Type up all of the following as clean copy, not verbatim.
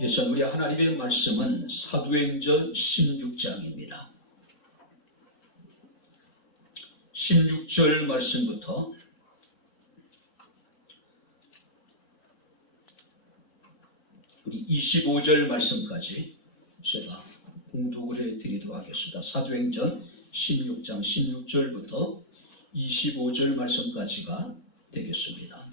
예전 우리 하나님의 말씀은 사도행전 16장입니다. 16절 말씀부터 우리 25절 말씀까지 제가 공독을 해드리도록 하겠습니다. 사도행전 16장 16절부터 25절 말씀까지가 되겠습니다.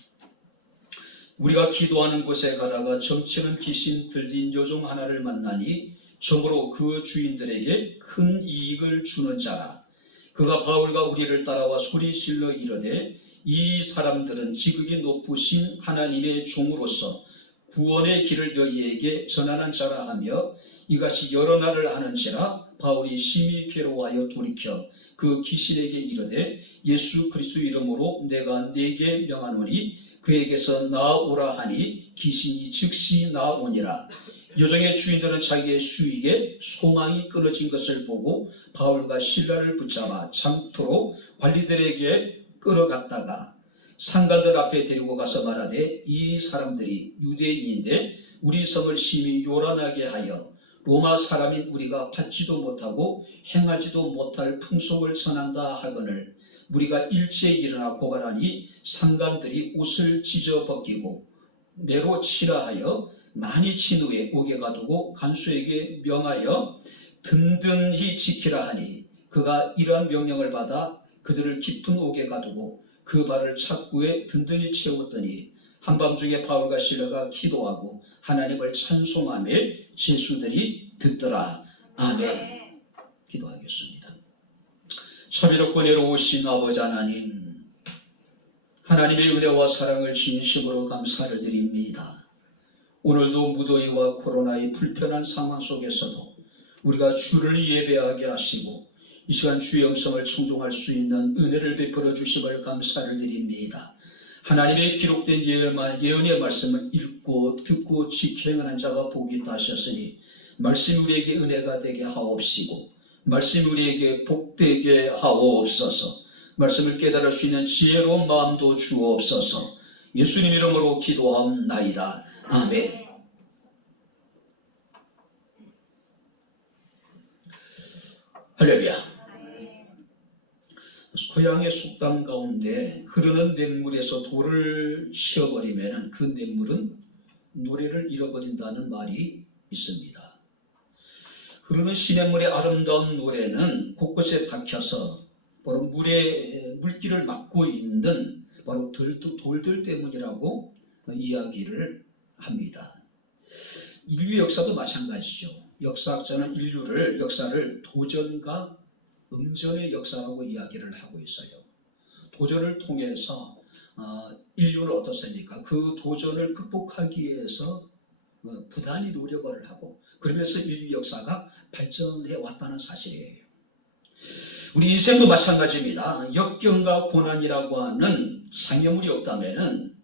우리가 기도하는 곳에 가다가 점치는 귀신 들린 여종 하나를 만나니 정으로 그 주인들에게 큰 이익을 주는 자라. 그가 바울과 우리를 따라와 소리질러 이르되 이 사람들은 지극히 높으신 하나님의 종으로서 구원의 길을 너희에게 전하는 자라 하며 이같이 여러 날을 하는지라. 바울이 심히 괴로워하여 돌이켜 그 귀신에게 이르되 예수 그리스도 이름으로 내가 네게 명하노니 그에게서 나아오라 하니 귀신이 즉시 나아오니라. 여종의 주인들은 자기의 수익에 소망이 끊어진 것을 보고 바울과 실라를 붙잡아 장터로 관리들에게 끌어갔다가 상관들 앞에 데리고 가서 말하되 이 사람들이 유대인인데 우리 성을 심히 요란하게 하여 로마 사람인 우리가 받지도 못하고 행하지도 못할 풍속을 전한다 하거늘 우리가 일제히 일어나 고발하니 상관들이 옷을 찢어 벗기고 매로 치라 하여 많이 친 후에 옥에 가두고 간수에게 명하여 든든히 지키라 하니 그가 이러한 명령을 받아 그들을 깊은 옥에 가두고 그 발을 착구에 든든히 채웠더니 한밤중에 바울과 실라가 기도하고 하나님을 찬송하며 제수들이 듣더라. 아멘. 기도하겠습니다. 자비롭고 내로우신 아버지 하나님, 하나님의 은혜와 사랑을 진심으로 감사를 드립니다. 오늘도 무더위와 코로나의 불편한 상황 속에서도 우리가 주를 예배하게 하시고 이 시간 주의 영성을 충동할 수 있는 은혜를 베풀어 주심을 감사를 드립니다. 하나님의 기록된 예언의 말씀을 읽고 듣고 지켜행하는 자가 복이 있다 하셨으니 말씀이 우리에게 은혜가 되게 하옵시고 말씀이 우리에게 복되게 하옵소서. 말씀을 깨달을 수 있는 지혜로운 마음도 주옵소서. 예수님 이름으로 기도하옵나이다. 아멘. 할렐루야. 소양의 숲담 가운데 흐르는 냇물에서 돌을 치워버리면 그 냇물은 노래를 잃어버린다는 말이 있습니다. 흐르는 시냇물의 아름다운 노래는 곳곳에 박혀서 바로 물길을 막고 있는 바로 돌들 때문이라고 이야기를 합니다. 인류 역사도 마찬가지죠. 역사학자는 역사를 도전과 음전의 역사라고 이야기를 하고 있어요. 도전을 통해서 인류는 어떻습니까? 그 도전을 극복하기 위해서 부단히 노력을 하고 그러면서 인류 역사가 발전해 왔다는 사실이에요. 우리 인생도 마찬가지입니다. 역경과 고난이라고 하는 상여물이 없다면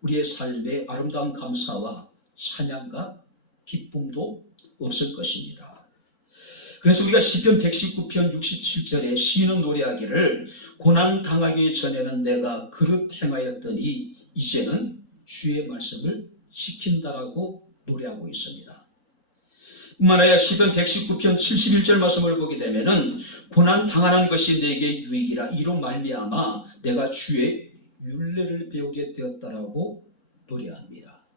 우리의 삶에 아름다운 감사와 찬양과 기쁨도 없을 것입니다. 그래서 우리가 시편 119편 67절에 시인은 노래하기를 고난 당하기 전에는 내가 그릇 행하였더니 이제는 주의 말씀을 지킨다라고 노래하고 있습니다. 뿐만 아니라 시편 119편 71절 말씀을 보게 되면은 고난 당하는 것이 내게 유익이라 이로 말미암아 내가 주의 율례를 배우게 되었다라고 노래합니다.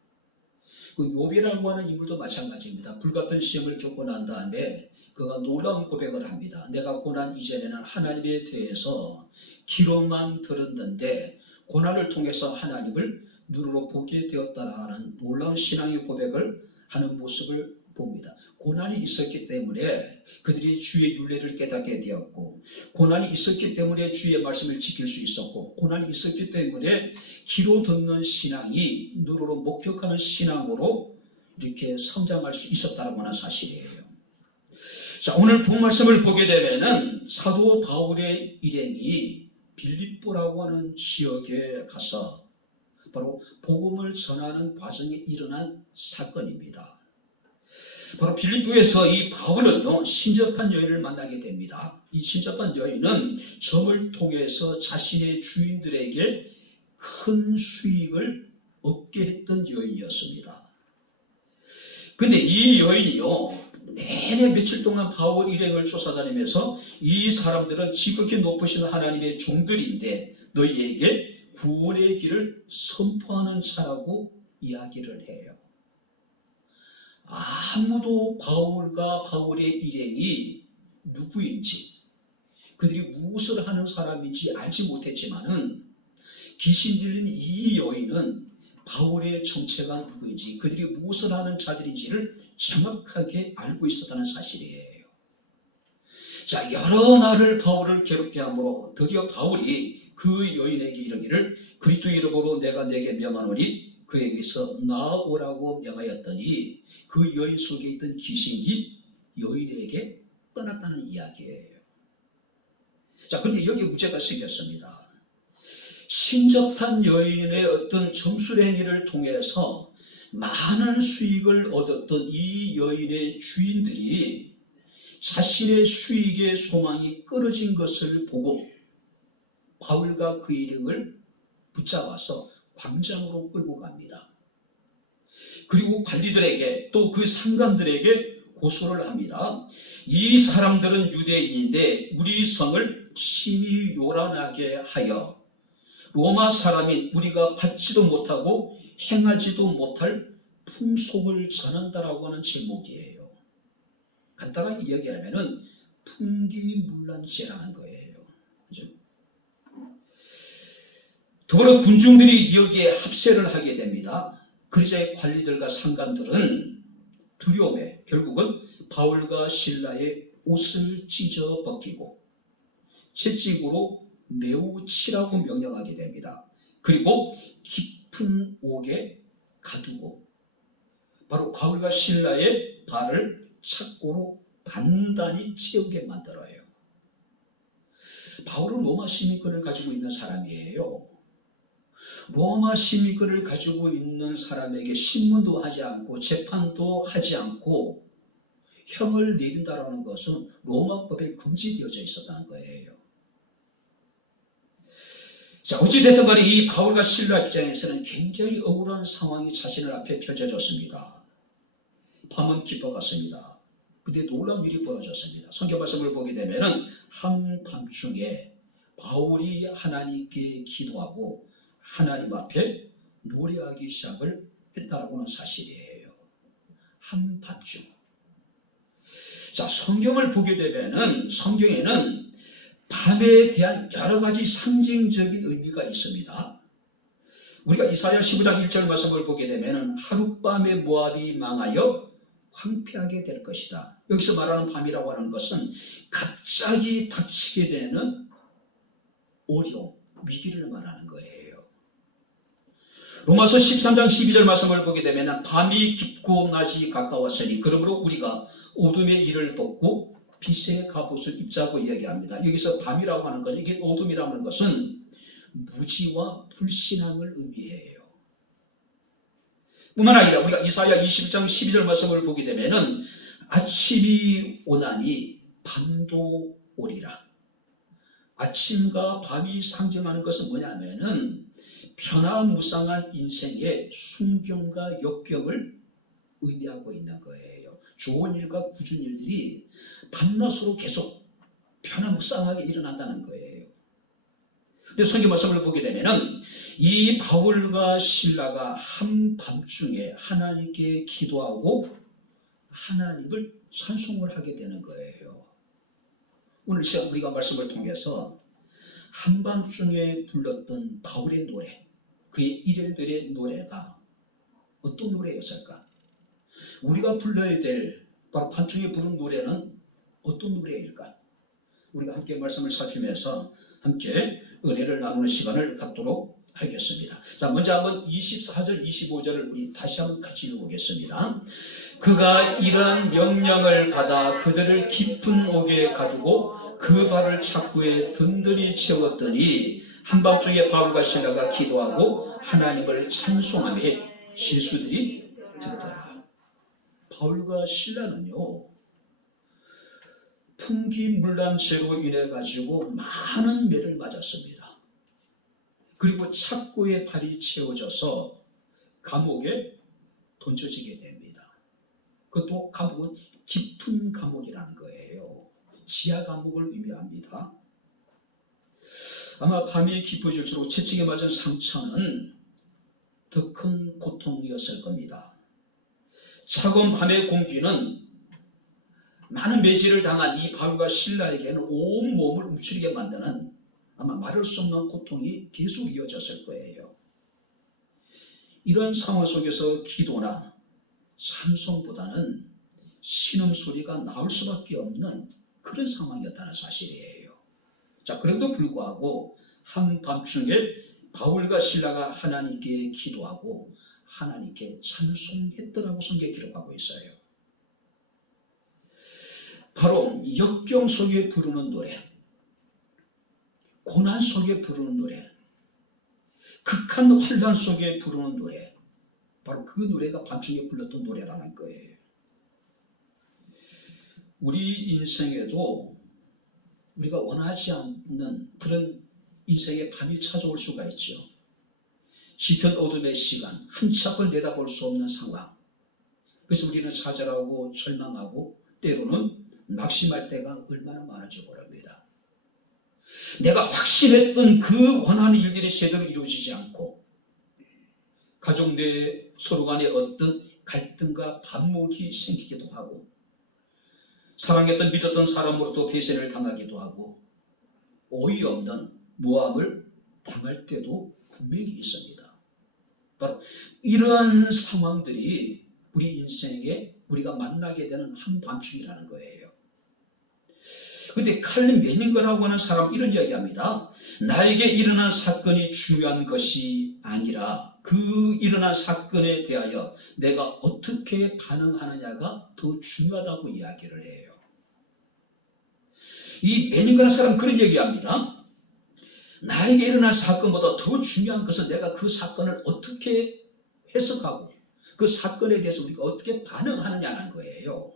그 욥이라고 하는 인물도 마찬가지입니다. 불같은 시험을 겪고 난 다음에 그가 놀라운 고백을 합니다. 내가 고난 이전에는 하나님에 대해서 기록만 들었는데 고난을 통해서 하나님을 눈으로 보게 되었다라는 놀라운 신앙의 고백을 하는 모습을 봅니다. 고난이 있었기 때문에 그들이 주의 율례를 깨닫게 되었고 고난이 있었기 때문에 주의 말씀을 지킬 수 있었고 고난이 있었기 때문에 귀로 듣는 신앙이 눈으로 목격하는 신앙으로 이렇게 성장할 수 있었다고 하는 사실이에요. 자, 오늘 본 말씀을 보게 되면은 사도 바울의 일행이 빌립보라고 하는 지역에 가서 바로 복음을 전하는 과정에 일어난 사건입니다. 바로 빌립보에서 이 바울은요 신접한 여인을 만나게 됩니다. 이 신접한 여인은 점을 통해서 자신의 주인들에게 큰 수익을 얻게 했던 여인이었습니다. 근데 이 여인이요, 내내 며칠 동안 바울 일행을 쫓아다니면서 이 사람들은 지극히 높으신 하나님의 종들인데 너희에게 구원의 길을 선포하는 자라고 이야기를 해요. 아무도 바울과 바울의 일행이 누구인지, 그들이 무엇을 하는 사람인지 알지 못했지만은 귀신 들린 이 여인은 바울의 정체가 누구인지, 그들이 무엇을 하는 자들인지를 정확하게 알고 있었다는 사실이에요. 자, 여러 날을 바울을 괴롭게 하므로 드디어 바울이 그 여인에게 이르기를 그리스도 이름으로 내가 내게 명하노니 그에게서 나오라고 명하였더니 그 여인 속에 있던 귀신이 여인에게 떠났다는 이야기예요. 자, 그런데 여기에 문제가 생겼습니다. 신접한 여인의 어떤 점술 행위를 통해서 많은 수익을 얻었던 이 여인의 주인들이 자신의 수익의 소망이 끊어진 것을 보고 바울과 그 일행을 붙잡아서 광장으로 끌고 갑니다. 그리고 관리들에게 또 그 상관들에게 고소를 합니다. 이 사람들은 유대인인데 우리 성을 심히 요란하게 하여 로마 사람인 우리가 받지도 못하고 행하지도 못할 풍속을 전한다라고 하는 제목이에요. 간단하게 이야기하면은 풍기문란죄라는 거예요. 그죠? 더불어 군중들이 여기에 합세를 하게 됩니다. 그러자 관리들과 상관들은 두려움에 결국은 바울과 실라의 옷을 찢어 벗기고 채찍으로 매우 치라고 명령하게 됩니다. 그리고 깊은 옥에 가두고 바로 바울과 실라의 발을 착고로 단단히 채우게 만들어요. 바울은 로마 시민권을 가지고 있는 사람이에요. 로마 시민권을 가지고 있는 사람에게 신문도 하지 않고 재판도 하지 않고 형을 내린다는 것은 로마법에 금지되어져 있었다는 거예요. 자, 어찌됐든 간에 이 바울과 실라 입장에서는 굉장히 억울한 상황이 자신을 앞에 펼쳐졌습니다. 밤은 깊어갔습니다. 근데 놀라운 일이 벌어졌습니다. 성경 말씀을 보게 되면은 한밤중에 바울이 하나님께 기도하고 하나님 앞에 노래하기 시작을 했다라고 하는 사실이에요. 한밤중. 자, 성경을 보게 되면은 성경에는 밤에 대한 여러 가지 상징적인 의미가 있습니다. 우리가 이사야 15장 1절 말씀을 보게 되면 하룻밤에 모압이 망하여 황폐하게 될 것이다. 여기서 말하는 밤이라고 하는 것은 갑자기 닥치게 되는 어려움, 위기를 말하는 거예요. 로마서 13장 12절 말씀을 보게 되면 밤이 깊고 낮이 가까웠으니 그러므로 우리가 어둠의 일을 돕고 빛의 갑옷을 입자고 이야기합니다. 여기서 밤이라고 하는 것, 이게 어둠이라고 하는 것은 무지와 불신앙을 의미해요. 뿐만 아니라 우리가 이사야 20장 12절 말씀을 보게 되면은 아침이 오나니 밤도 오리라. 아침과 밤이 상징하는 것은 뭐냐면은 변화무쌍한 인생의 순경과 역경을 의미하고 있는 거예요. 좋은 일과 굳은 일들이 밤낮으로 계속 변화무쌍하게 일어난다는 거예요. 근데 성경 말씀을 보게 되면은 이 바울과 실라가 한밤중에 하나님께 기도하고 하나님을 찬송을 하게 되는 거예요. 오늘 시간 우리가 말씀을 통해서 한밤중에 불렀던 바울의 노래, 그의 일행들의 노래가 어떤 노래였을까? 우리가 불러야 될 바로 밤중에 부른 노래는 어떤 노래일까? 우리가 함께 말씀을 살피면서 함께 은혜를 나누는 시간을 갖도록 하겠습니다. 자, 먼저 한번 24절, 25절을 우리 다시 한번 같이 읽어보겠습니다. 그가 이런 명령을 받아 그들을 깊은 옥에 가두고 그 발을 착고에 든든히 채웠더니 한밤중에 바울과 실라가 기도하고 하나님을 찬송하며 실수들이 듣더라. 바울과 실라는요, 풍기문란죄로 인해 가지고 많은 매를 맞았습니다. 그리고 착고에 발이 채워져서 감옥에 던져지게 됩니다. 그것도 감옥은 깊은 감옥이라는 거예요. 지하 감옥을 의미합니다. 아마 밤이 깊어질수록 채찍에 맞은 상처는 더 큰 고통이었을 겁니다. 차가운 밤의 공기는 많은 매질을 당한 이 바울과 실라에게는 온 몸을 움츠리게 만드는 아마 말할 수 없는 고통이 계속 이어졌을 거예요. 이런 상황 속에서 기도나 찬송보다는 신음소리가 나올 수밖에 없는 그런 상황이었다는 사실이에요. 자, 그럼에도 불구하고 한밤중에 바울과 실라가 하나님께 기도하고 하나님께 찬송했더라고 성경에 기록하고 있어요. 바로 역경 속에 부르는 노래, 고난 속에 부르는 노래, 극한 환난 속에 부르는 노래, 바로 그 노래가 밤중에 불렀던 노래라는 거예요. 우리 인생에도 우리가 원하지 않는 그런 인생의 밤이 찾아올 수가 있죠. 짙은 어둠의 시간, 한참을 내다볼 수 없는 상황. 그래서 우리는 좌절하고 절망하고 때로는 낙심할 때가 얼마나 많은지 모릅니다. 내가 확신했던 그 원하는 일들이 제대로 이루어지지 않고 가족 내 서로 간에 어떤 갈등과 반목이 생기기도 하고 사랑했던 믿었던 사람으로부터 배신을 당하기도 하고 어이없는 모함을 당할 때도 분명히 있습니다. 바로 이러한 상황들이 우리 인생에 우리가 만나게 되는 한밤중이라는 거예요. 그런데 칼린 메닝거라고 하는 사람은 이런 이야기합니다. 나에게 일어난 사건이 중요한 것이 아니라 그 일어난 사건에 대하여 내가 어떻게 반응하느냐가 더 중요하다고 이야기를 해요. 이 메닝거라는 사람은 그런 얘기합니다. 나에게 일어난 사건보다 더 중요한 것은 내가 그 사건을 어떻게 해석하고 그 사건에 대해서 우리가 어떻게 반응하느냐는 거예요.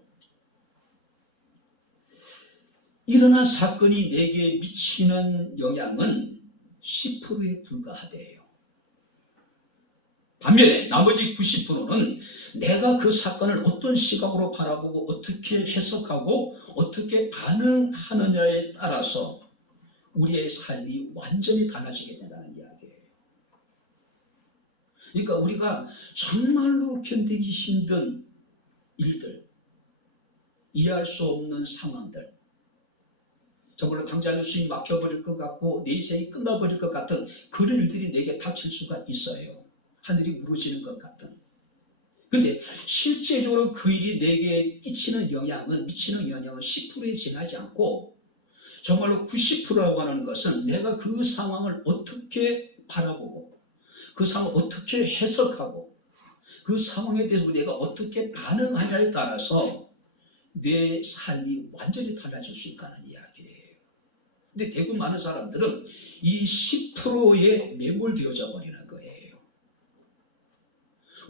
일어난 사건이 내게 미치는 영향은 10%에 불과하대요. 반면에 나머지 90%는 내가 그 사건을 어떤 시각으로 바라보고 어떻게 해석하고 어떻게 반응하느냐에 따라서 우리의 삶이 완전히 달라지게 된다는 이야기예요. 그러니까 우리가 정말로 견디기 힘든 일들, 이해할 수 없는 상황들, 정말로 당장 수입이 막혀버릴 것 같고 내 인생이 끝나버릴 것 같은 그런 일들이 내게 닥칠 수가 있어요. 하늘이 무너지는 것 같은. 그런데 실제적으로 그 일이 내게 미치는 영향은 10%에 지나지 않고 정말로 90%라고 하는 것은 내가 그 상황을 어떻게 바라보고 그 상황을 어떻게 해석하고 그 상황에 대해서 내가 어떻게 반응하냐에 따라서 내 삶이 완전히 달라질 수 있다는 이야기예요. 근데 대부분 많은 사람들은 이 10%에 매몰되어져 버리는 거예요.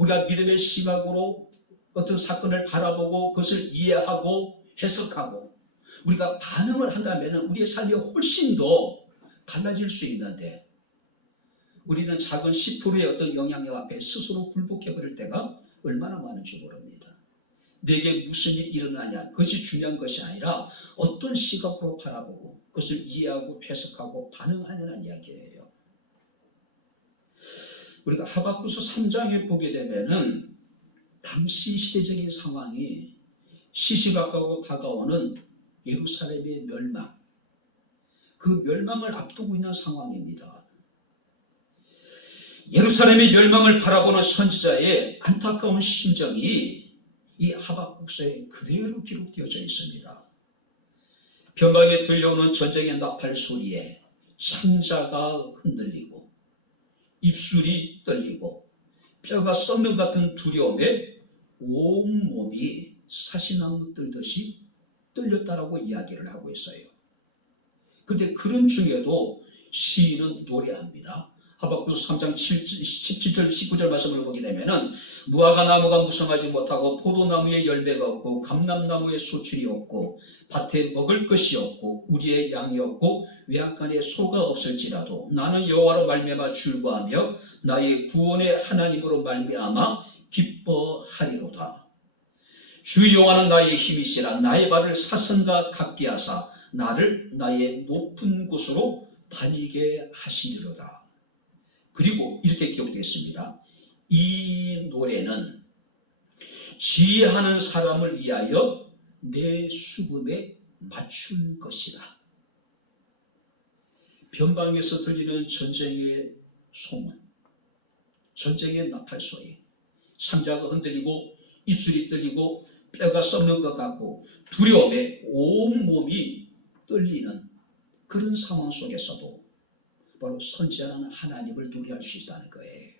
우리가 믿음의 시각으로 어떤 사건을 바라보고 그것을 이해하고 해석하고 우리가 반응을 한다면 우리의 삶이 훨씬 더 달라질 수 있는데 우리는 작은 10%의 어떤 영향력 앞에 스스로 굴복해버릴 때가 얼마나 많은지 모릅니다. 내게 무슨 일이 일어나냐 그것이 중요한 것이 아니라 어떤 시각으로 바라보고 그것을 이해하고 해석하고 반응하냐는 이야기예요. 우리가 하박국서 3장에 보게 되면은 당시 시대적인 상황이 시시각각으로 다가오는 예루살렘의 멸망, 그 멸망을 앞두고 있는 상황입니다. 예루살렘의 멸망을 바라보는 선지자의 안타까운 심정이 이 하박국서에 그대로 기록되어져 있습니다. 변방에 들려오는 전쟁의 나팔 소리에 창자가 흔들리고 입술이 떨리고 뼈가 썩는 같은 두려움에 온몸이 사시나무 떨듯이 떨렸다라고 이야기를 하고 있어요. 그런데 그런 중에도 시인은 노래합니다. 하박국서 3장 17절 19절 말씀을 보게 되면은 무화과 나무가 무성하지 못하고 포도나무에 열매가 없고 감람나무에 소출이 없고 밭에 먹을 것이 없고 우리의 양이 없고 외양간에 소가 없을지라도 나는 여호와로 말미암아 즐거하며 나의 구원의 하나님으로 말미암아 기뻐하리로다. 주 여호와는 나의 힘이시라. 나의 발을 사슴과 같게 하사 나를 나의 높은 곳으로 다니게 하시리로다. 그리고 이렇게 기록되어 있습니다. 이 노래는 지혜하는 사람을 위하여 내 수금에 맞춘 것이다. 변방에서 들리는 전쟁의 소문, 전쟁의 나팔소리, 창자가 흔들리고 입술이 떨리고 뼈가 썩는 것 같고 두려움에 온몸이 떨리는 그런 상황 속에서도 바로 선지자는 하나님을 노래할 수 있다는 거예요.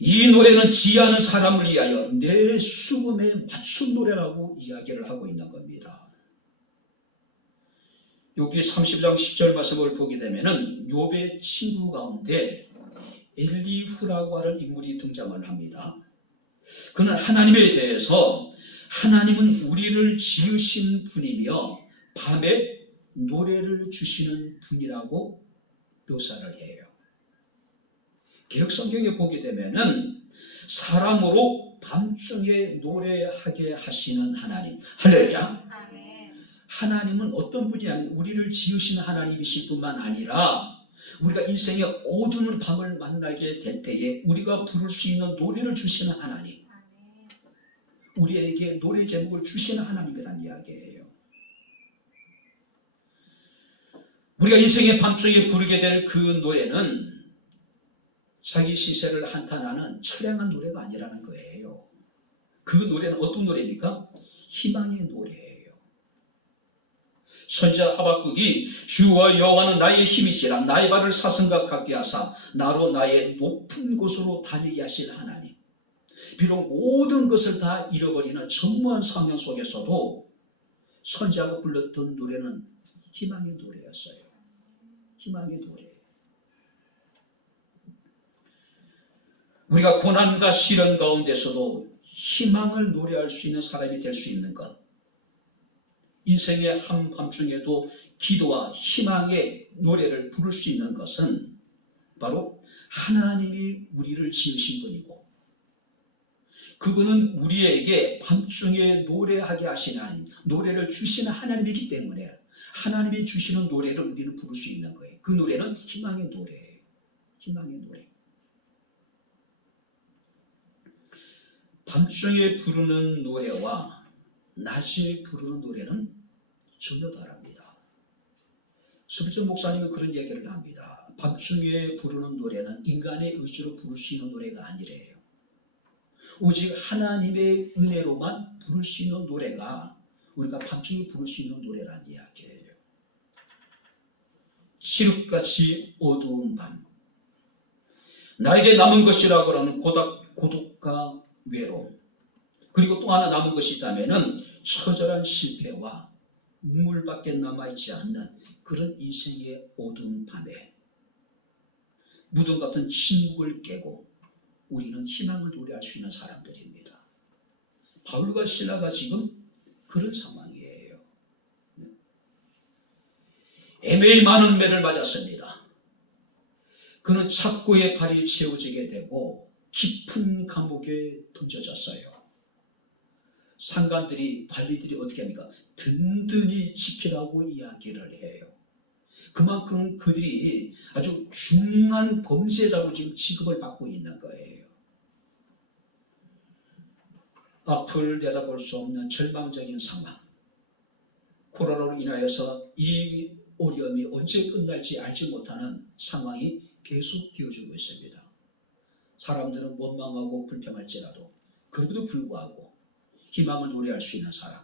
이 노래는 지혜하는 사람을 위하여 내 수금에 맞춘 노래라고 이야기를 하고 있는 겁니다. 여기 30장 10절 말씀을 보게 되면은 욥의 친구 가운데 엘리후라고 하는 인물이 등장을 합니다. 그는 하나님에 대해서 하나님은 우리를 지으신 분이며 밤에 노래를 주시는 분이라고 묘사를 해요. 개역성경에 보게 되면은 사람으로 밤중에 노래하게 하시는 하나님, 할렐루야. 하나님은 어떤 분이냐면 우리를 지으신 하나님이실 뿐만 아니라 우리가 인생의 어두운 밤을 만나게 될 때에 우리가 부를 수 있는 노래를 주시는 하나님, 우리에게 노래 제목을 주시는 하나님이라는 이야기예요. 우리가 인생의 밤중에 부르게 될 그 노래는 자기 시세를 한탄하는 처량한 노래가 아니라는 거예요. 그 노래는 어떤 노래입니까? 희망의 노래예요. 선지자 하박국이 주와 여호와는 나의 힘이시라. 나의 발을 사슴과 같게 하사 나로 나의 높은 곳으로 다니게 하실 하나님. 비록 모든 것을 다 잃어버리는 전무한 상황 속에서도 선지자가 불렀던 노래는 희망의 노래였어요. 희망의 노래. 우리가 고난과 시련 가운데서도 희망을 노래할 수 있는 사람이 될 수 있는 것, 인생의 한밤중에도 기도와 희망의 노래를 부를 수 있는 것은 바로 하나님이 우리를 지으신 분이고 그분은 우리에게 밤중에 노래하게 하시는 하나님, 노래를 주시는 하나님이기 때문에 하나님이 주시는 노래를 우리는 부를 수 있는 거예요. 그 노래는 희망의 노래예요. 희망의 노래. 밤중에 부르는 노래와 낮에 부르는 노래는 전혀 다릅니다. 서비전 목사님은 그런 얘기를 합니다. 밤중에 부르는 노래는 인간의 의지로 부를 수 있는 노래가 아니래요. 오직 하나님의 은혜로만 부를 수 있는 노래가 우리가 밤중에 부를 수 있는 노래라는 이야기예요. 칠흑같이 어두운 밤, 나에게 남은 것이라고 하는 고독과 외로움, 그리고 또 하나 남은 것이 있다면 처절한 실패와 눈물밖에 남아있지 않는 그런 인생의 어두운 밤에 무덤 같은 침묵을 깨고 우리는 희망을 노래할 수 있는 사람들입니다. 바울과 실라가 지금 그런 상황이에요. 애매히 많은 매를 맞았습니다. 그는 착고의 발이 채워지게 되고 깊은 감옥에 던져졌어요. 상관들이, 관리들이 어떻게 합니까? 든든히 지키라고 이야기를 해요. 그만큼 그들이 아주 중한 범죄자로 지금 취급을 받고 있는 거예요. 앞을 내다볼 수 없는 절망적인 상황, 코로나로 인하여서 이 어려움이 언제 끝날지 알지 못하는 상황이 계속 되어주고 있습니다. 사람들은 원망하고 불평할지라도 그럼에도 불구하고 희망을 노래할 수 있는 사람,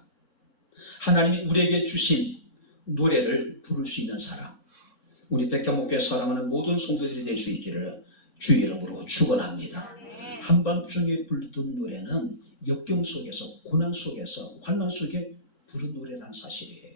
하나님이 우리에게 주신 노래를 부를 수 있는 사람, 우리 백향목교회 사랑하는 모든 성도들이 될 수 있기를 주의 이름으로 축원합니다. 한밤중에 불렀던 노래는 역경 속에서, 고난 속에서, 환난 속에 부른 노래라는 사실이에요.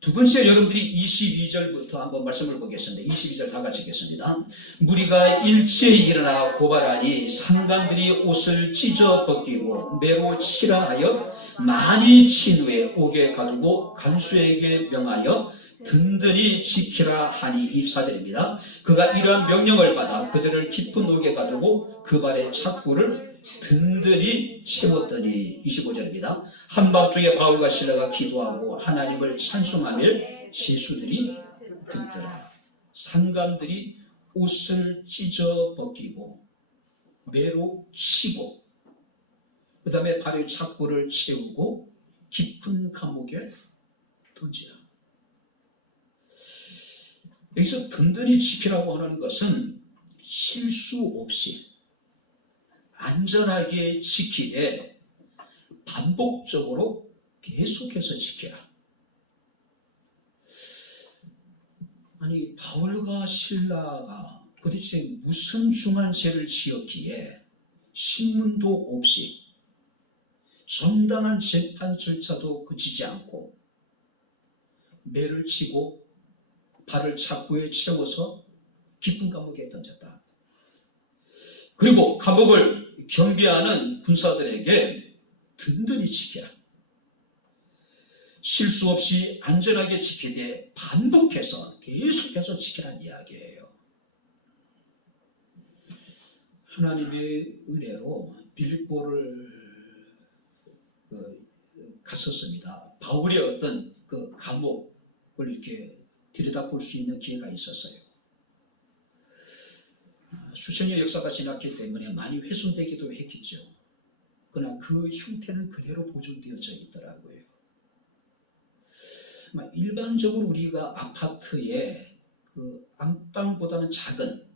두 번째, 여러분들이 22절부터 한번 말씀을 보겠습니다. 22절 다 같이 읽겠습니다. 무리가 일제히 일어나 고발하니 상관들이 옷을 찢어 벗기고 매로 치라 하여 많이 친 후에 옥에 가두고 간수에게 명하여 든든히 지키라 하니 24절입니다. 그가 이러한 명령을 받아 그들을 깊은 옥에 가두고 그 발에 착고를 든든히 채웠더니 25절입니다. 한밤중에 바울과 실라가 기도하고 하나님을 찬송하며 제수들이 듣더라. 상관들이 옷을 찢어 벗기고 매로 치고 그 다음에 발에 착고를 채우고 깊은 감옥에 던지라. 여기서 든든히 지키라고 하는 것은 실수 없이 안전하게 지키되 반복적으로 계속해서 지키라. 아니, 바울과 실라가 도대체 무슨 중한 죄를 지었기에 신문도 없이 정당한 재판 절차도 거치지 않고 매를 치고 발을 착고에 채워서 깊은 감옥에 던졌다. 그리고 감옥을 경비하는 군사들에게 든든히 지켜라. 실수 없이 안전하게 지키되 반복해서 계속해서 지키라는 이야기예요. 하나님의 은혜로 빌립보를 갔었습니다. 바울의 어떤 그 감옥을 이렇게 들여다볼 수 있는 기회가 있었어요. 수천 년 역사가 지났기 때문에 많이 훼손되기도 했겠죠. 그러나 그 형태는 그대로 보존되어져 있더라고요. 일반적으로 우리가 아파트에 그 안방보다는 작은,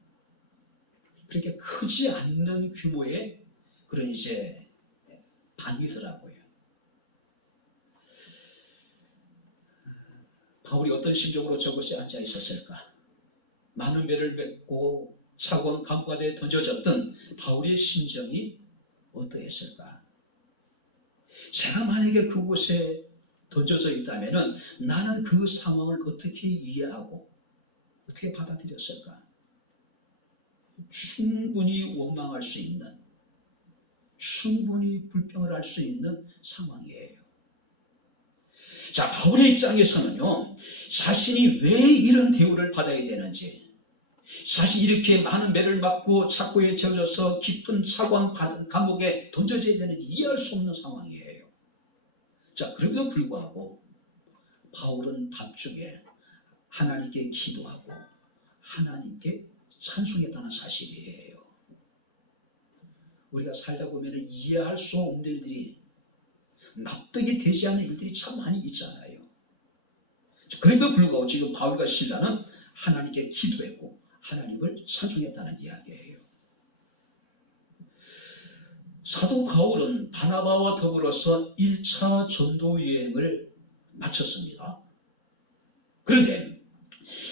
그렇게 크지 않는 규모의 그런 이제 방이더라고요. 바울이 어떤 심정으로 저곳에 앉아 있었을까? 많은 배를 맺고 차가운 감옥에 던져졌던 바울의 심정이 어떠했을까? 제가 만약에 그곳에 던져져 있다면 나는 그 상황을 어떻게 이해하고 어떻게 받아들였을까? 충분히 원망할 수 있는, 충분히 불평을 할 수 있는 상황이에요. 자, 바울의 입장에서는요, 자신이 왜 이런 대우를 받아야 되는지, 자신이 이렇게 많은 매를 맞고 착고에 채워져서 깊은 차가운 감옥에 던져져야 되는지 이해할 수 없는 상황이에요. 자, 그럼에도 불구하고 바울은 밤중에 하나님께 기도하고 하나님께 찬송했다는 사실이에요. 우리가 살다 보면 이해할 수 없는 일들이, 납득이 되지 않는 일들이 참 많이 있잖아요. 그럼에도 불구하고 지금 바울과 실라는 하나님께 기도했고 하나님을 찬송했다는 이야기예요. 사도 바울은 바나바와 더불어서 1차 전도 여행을 마쳤습니다. 그런데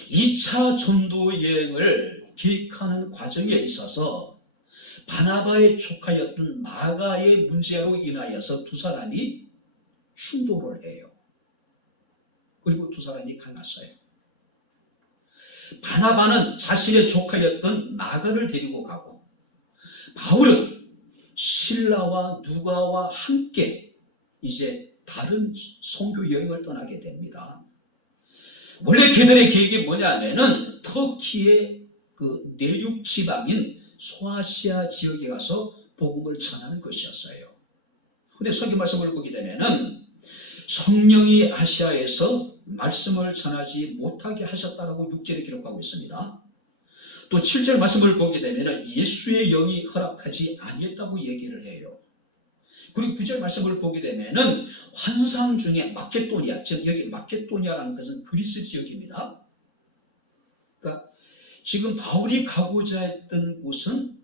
2차 전도 여행을 계획하는 과정에 있어서 바나바의 조카였던 마가의 문제로 인하여서 두 사람이 충돌을 해요. 그리고 두 사람이 갈랐어요. 바나바는 자신의 조카였던 마가를 데리고 가고, 바울은 실라와 누가와 함께 이제 다른 선교 여행을 떠나게 됩니다. 원래 그들의 계획이 뭐냐면은 터키의 그 내륙 지방인 소아시아 지역에 가서 복음을 전하는 것이었어요. 그런데 성경 말씀을 보게 되면은 성령이 아시아에서 말씀을 전하지 못하게 하셨다라고 6절에 기록하고 있습니다. 또 7절 말씀을 보게 되면 예수의 영이 허락하지 아니했다고 얘기를 해요. 그리고 9절 말씀을 보게 되면 환상 중에 마케도니아, 즉 여기 마케도니아라는 것은 그리스 지역입니다. 그러니까 지금 바울이 가고자 했던 곳은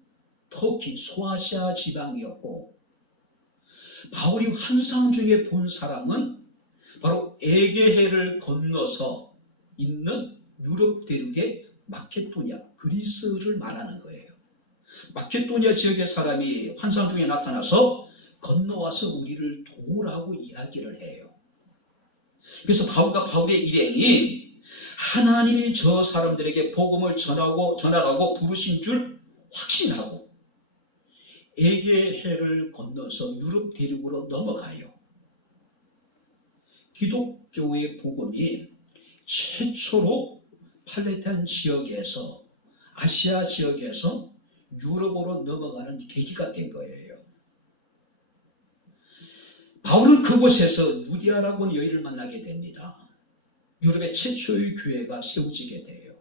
터키, 소아시아 지방이었고, 바울이 환상 중에 본 사람은 바로 에게해를 건너서 있는 유럽 대륙의 마케도니아, 그리스를 말하는 거예요. 마케도니아 지역의 사람이 환상 중에 나타나서 건너와서 우리를 도우라고 이야기를 해요. 그래서 바울의 일행이 하나님이 저 사람들에게 복음을 전하라고 부르신 줄 확신하고 에게해를 건너서 유럽 대륙으로 넘어가요. 기독교의 복음이 최초로 팔레스타인 지역에서, 아시아 지역에서 유럽으로 넘어가는 계기가 된 거예요. 바울은 그곳에서 누디아라고 하는 여인을 만나게 됩니다. 유럽의 최초의 교회가 세워지게 돼요.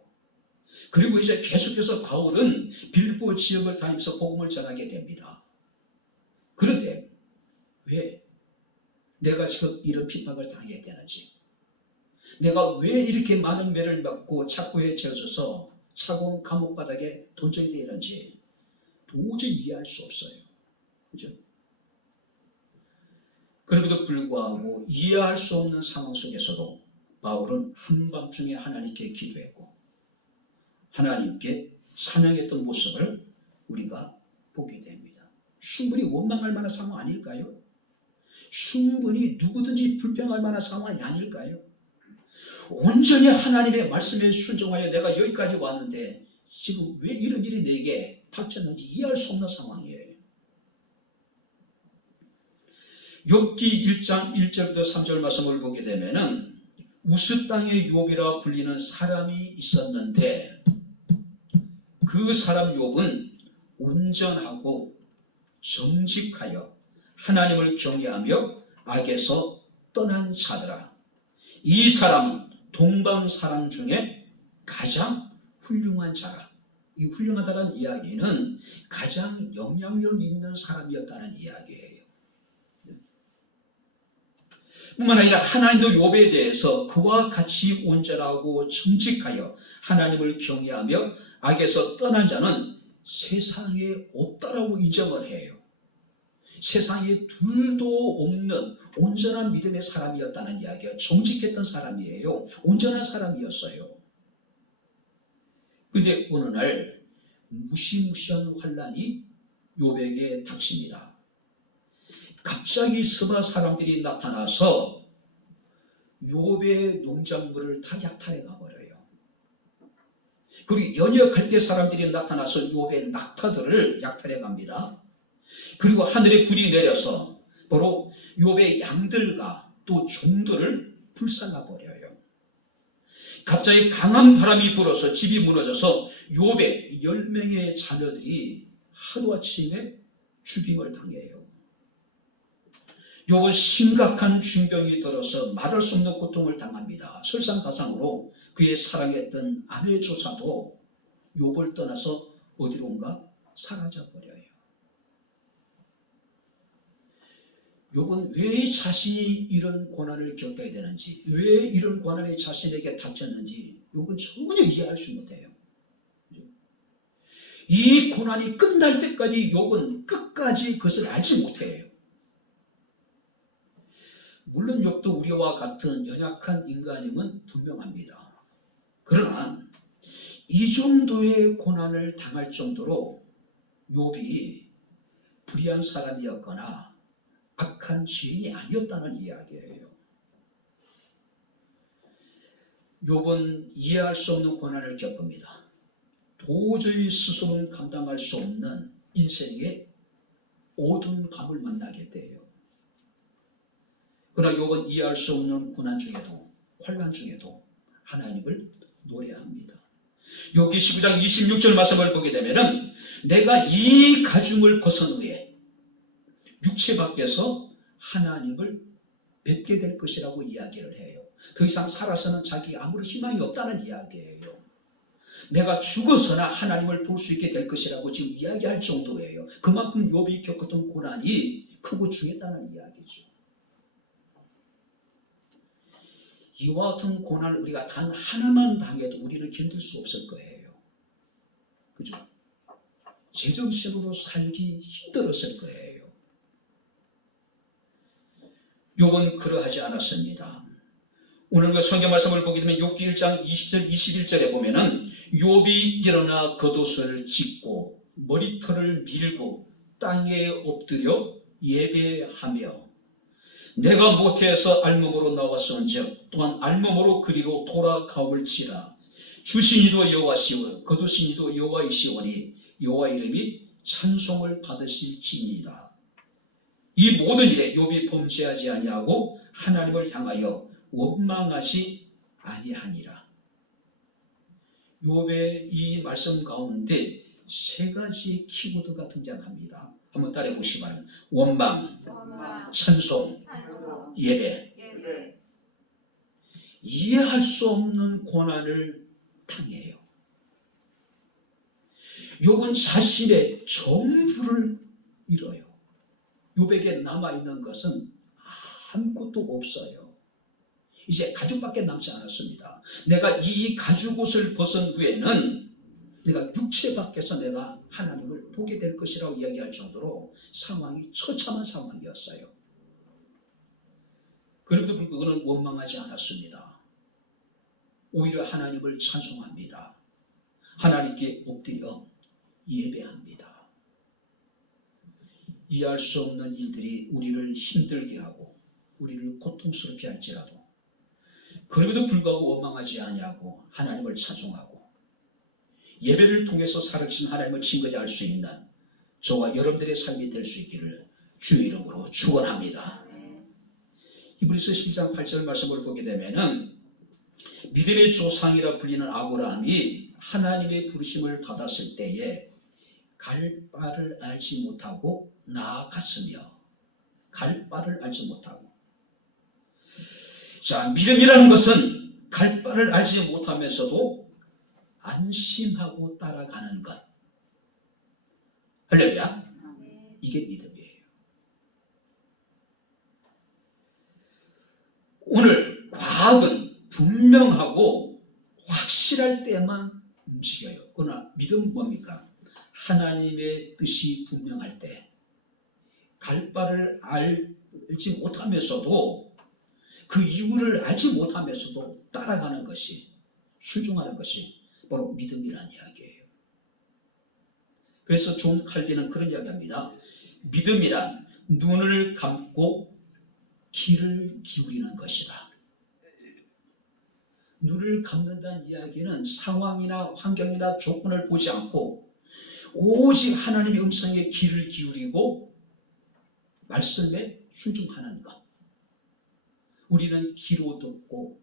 그리고 이제 계속해서 바울은 빌보 지역을 다니면서 복음을 전하게 됩니다. 그런데 왜 내가 지금 이런 핍박을 당해야 되는지, 내가 왜 이렇게 많은 매를 맞고 착고에 채워져서 차가운 감옥 바닥에 던져야 되는지 도저히 이해할 수 없어요. 그죠? 그럼에도 불구하고 이해할 수 없는 상황 속에서도 바울은 한밤중에 하나님께 기도했고 하나님께 찬양했던 모습을 우리가 보게 됩니다. 충분히 원망할 만한 상황 아닐까요? 충분히 누구든지 불평할 만한 상황이 아닐까요? 온전히 하나님의 말씀에 순종하여 내가 여기까지 왔는데 지금 왜 이런 일이 내게 닥쳤는지 이해할 수 없는 상황이에요. 욥기 1장 1절부터 3절 말씀을 보게 되면은 우스 땅의 욥이라 불리는 사람이 있었는데 그 사람 욥은 온전하고 정직하여 하나님을 경외하며 악에서 떠난 자더라. 이 사람은 동방 사람 중에 가장 훌륭한 자라. 이 훌륭하다는 이야기는 가장 영향력 있는 사람이었다는 이야기예요. 뿐만 아니라 하나님도 욥에 대해서 그와 같이 온전하고 정직하여 하나님을 경외하며 악에서 떠난 자는 세상에 없다라고 인정을 해요. 세상에 둘도 없는 온전한 믿음의 사람이었다는 이야기예요. 정직했던 사람이에요. 온전한 사람이었어요. 그런데 어느 날 무시무시한 환란이 욥에게 닥칩니다. 갑자기 스바 사람들이 나타나서 욥의 농작물을 다 약탈해 가버려요. 그리고 연이어 갈대 사람들이 나타나서 욥의 낙타들을 약탈해 갑니다. 그리고 하늘에 불이 내려서 바로 욥의 양들과 또 종들을 불살라 버려요. 갑자기 강한 바람이 불어서 집이 무너져서 욥의 10명의 자녀들이 하루아침에 죽임을 당해요. 욥은 심각한 중병이 들어서 말할 수 없는 고통을 당합니다. 설상가상으로 그의 사랑했던 아내조차도 욥을 떠나서 어디론가 사라져버려요. 욥은 왜 자신이 이런 고난을 겪어야 되는지, 왜 이런 고난이 자신에게 닥쳤는지 욥은 전혀 이해할 수 못해요. 이 고난이 끝날 때까지 욥은 끝까지 그것을 알지 못해요. 물론 욥도 우리와 같은 연약한 인간임은 분명합니다. 그러나 이 정도의 고난을 당할 정도로 욥이 불의한 사람이었거나 악한 죄인이 아니었다는 이야기예요. 욥은 이해할 수 없는 고난을 겪습니다. 도저히 스스로는 감당할 수 없는 인생의 어두운 밤을 만나게 돼요. 그러나 욥은 이해할 수 없는 고난 중에도, 환난 중에도 하나님을 노래합니다. 욥기 19장 26절 말씀을 보게 되면은 내가 이 가중을 벗은 후에 육체 밖에서 하나님을 뵙게 될 것이라고 이야기를 해요. 더 이상 살아서는 자기 아무런 희망이 없다는 이야기예요. 내가 죽어서나 하나님을 볼 수 있게 될 것이라고 지금 이야기할 정도예요. 그만큼 욥이 겪었던 고난이 크고 중요하다는 이야기죠. 이와 같은 고난을 우리가 단 하나만 당해도 우리는 견딜 수 없을 거예요. 그죠? 제정신으로 살기 힘들었을 거예요. 욥은 그러하지 않았습니다. 오늘 그 성경 말씀을 보게 되면 욥기 1장 20절 21절에 보면은 욥이 일어나 겉옷을 찢고 머리털을 밀고 땅에 엎드려 예배하며 내가 모태에서 알몸으로 나왔은즉 또한 알몸으로 그리로 돌아가올지라. 주신 이도 여호와시오 거두신 이도 여호와이시오니 여호와 이름이 찬송을 받으실지니이다. 이 모든 일에 욥이 범죄하지 아니하고 하나님을 향하여 원망하지 아니하니라. 욥의 이 말씀 가운데 세 가지 키워드가 등장합니다. 한번 따라해 보시기 바랍니다. 원망, 찬송, 예배. 이해할 수 없는 고난을 당해요. 욥은 자신의 전부를 잃어요. 욥에게 남아있는 것은 아무것도 없어요. 이제 가죽밖에 남지 않았습니다. 내가 이 가죽옷을 벗은 후에는 내가 육체 밖에서 내가 하나님을 보게 될 것이라고 이야기할 정도로 상황이 처참한 상황이었어요. 그럼에도 불구하고 그는 원망하지 않았습니다. 오히려 하나님을 찬송합니다. 하나님께 엎드려 예배합니다. 이해할 수 없는 일들이 우리를 힘들게 하고 우리를 고통스럽게 할지라도 그럼에도 불구하고 원망하지 아니하고 하나님을 찬송하고 예배를 통해서 살아계신 하나님을 증거할 수 있는 저와 여러분들의 삶이 될 수 있기를 주의 이름으로 축원합니다. 히브리서 10장 8절 말씀을 보게 되면은 믿음의 조상이라 불리는 아브라함이 하나님의 부르심을 받았을 때에 갈 바를 알지 못하고 나아갔으며 갈 바를 알지 못하고, 자, 믿음이라는 것은 갈 바를 알지 못하면서도 안심하고 따라가는 것. 할렐루야. 이게 믿음이에요. 오늘 과학은 분명하고 확실할 때만 움직여요. 그러나 믿음은 뭡니까? 하나님의 뜻이 분명할 때, 갈 바를 알지 못하면서도 그 이유를 알지 못하면서도 따라가는 것이, 순종하는 것이 바로 믿음이라는 이야기예요. 그래서 존 칼빈은 그런 이야기합니다. 믿음이란 눈을 감고 귀를 기울이는 것이다. 눈을 감는다는 이야기는 상황이나 환경이나 조건을 보지 않고 오직 하나님의 음성에 귀를 기울이고 말씀에 순종하는 것. 우리는 귀로 듣고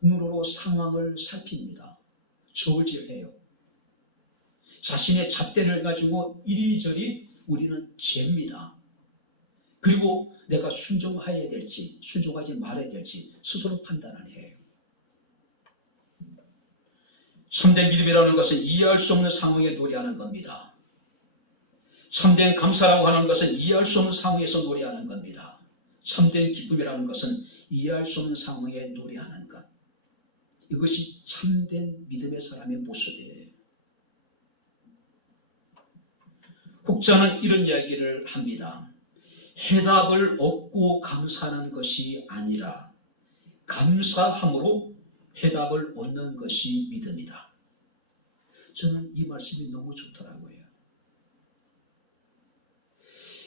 눈으로 상황을 살핍니다. 저울질해요. 자신의 잣대를 가지고 이리저리 우리는 잽니다. 그리고 내가 순종해야 될지 순종하지 말아야 될지 스스로 판단을 해요. 참된 믿음이라는 것은 이해할 수 없는 상황에 노래하는 겁니다. 참된 감사라고 하는 것은 이해할 수 없는 상황에서 노래하는 겁니다. 참된 기쁨이라는 것은 이해할 수 없는 상황에 노래하는 것. 이것이 참된 믿음의 사람의 모습이에요. 혹자는 이런 이야기를 합니다. 해답을 얻고 감사하는 것이 아니라 감사함으로 해답을 얻는 것이 믿음이다. 저는 이 말씀이 너무 좋더라고요.